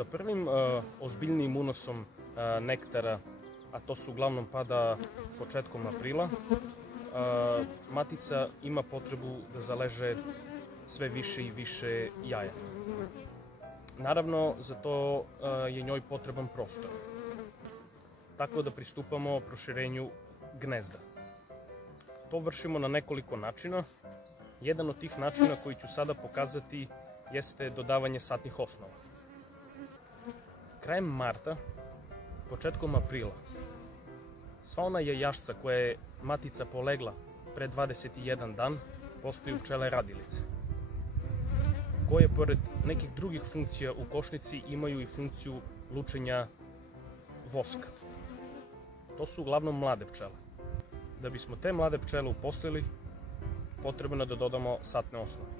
Sa prvim ozbiljnijim unosom nektara, a to se uglavnom pada početkom aprila, matica ima potrebu da zaleže sve više i više jaja. Naravno, za to je njoj potreban prostor. Tako da pristupamo proširenju gnezda. To vršimo na nekoliko načina. Jedan od tih načina koji ću sada pokazati jeste dodavanje satnih osnova. Krajem marta, početkom aprila, sva ona jajašca koja je matica polegla pre 21 dan postaju pčele radilice, koje pored nekih drugih funkcija u košnici imaju i funkciju lučenja voska. To su uglavnom mlade pčele. Da bismo te mlade pčele uposlili, potrebno je da dodamo satne osnove.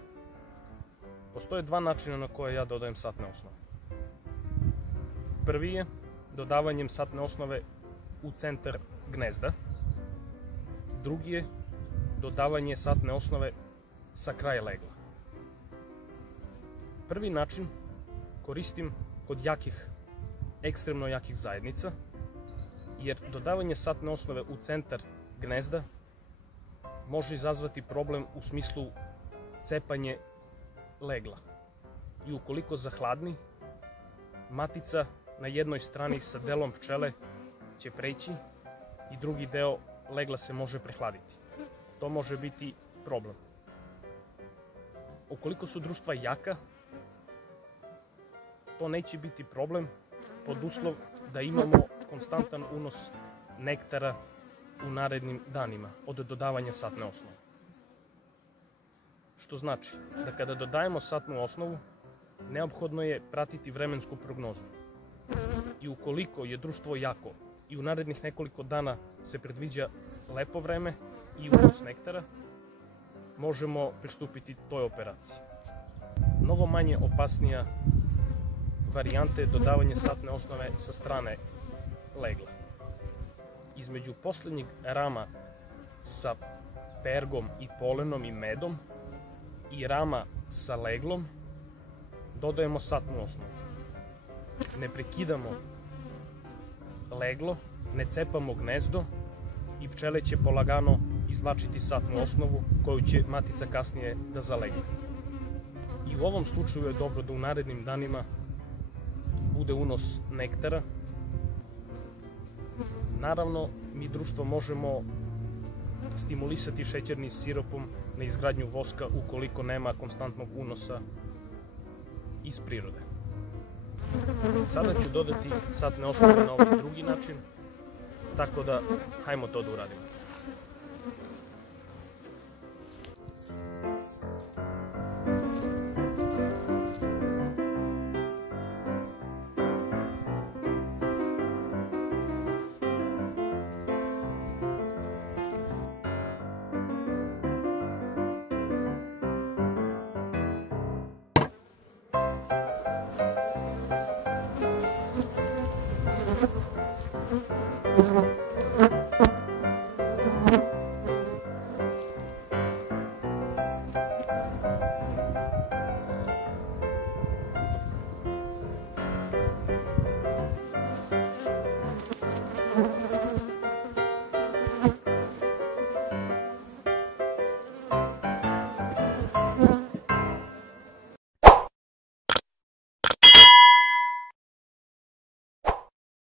Postoje dva načina na koje ja dodajem satne osnove. Prvi je dodavanjem satne osnove u centar gnezda. Drugi je dodavanje satne osnove sa kraja legla. Prvi način koristim kod ekstremno jakih zajednica, jer dodavanje satne osnove u centar gnezda može izazvati problem u smislu cepanje legla. I ukoliko zahladni, matica na jednoj strani sa delom pčele će preći i drugi deo legla se može prehladiti. To može biti problem. Ukoliko su društva jaka, to neće biti problem pod uslov da imamo konstantan unos nektara u narednim danima od dodavanja satne osnove. Što znači da kada dodajemo satnu osnovu, neophodno je pratiti vremensku prognozu. I ukoliko je društvo jako i u narednih nekoliko dana se predviđa lepo vreme i unos nektara, možemo pristupiti toj operaciji. Mnogo manje opasnija varijanta je dodavanje satne osnove sa strane legla. Između poslednjeg rama sa pergom i polenom i medom i rama sa leglom dodajemo satnu osnovu. Ne prekidamo leglo, ne cepamo gnezdo i pčele će polagano izvlačiti satnu osnovu koju će matica kasnije da zalegne. I u ovom slučaju je dobro da u narednim danima bude unos nektara. Naravno, mi društvo možemo stimulisati šećernim sirupom na izgradnju voska ukoliko nema konstantnog unosa iz prirode. Sada ću dodati satne osnove na ovaj drugi način, tako da hajmo to da uradimo.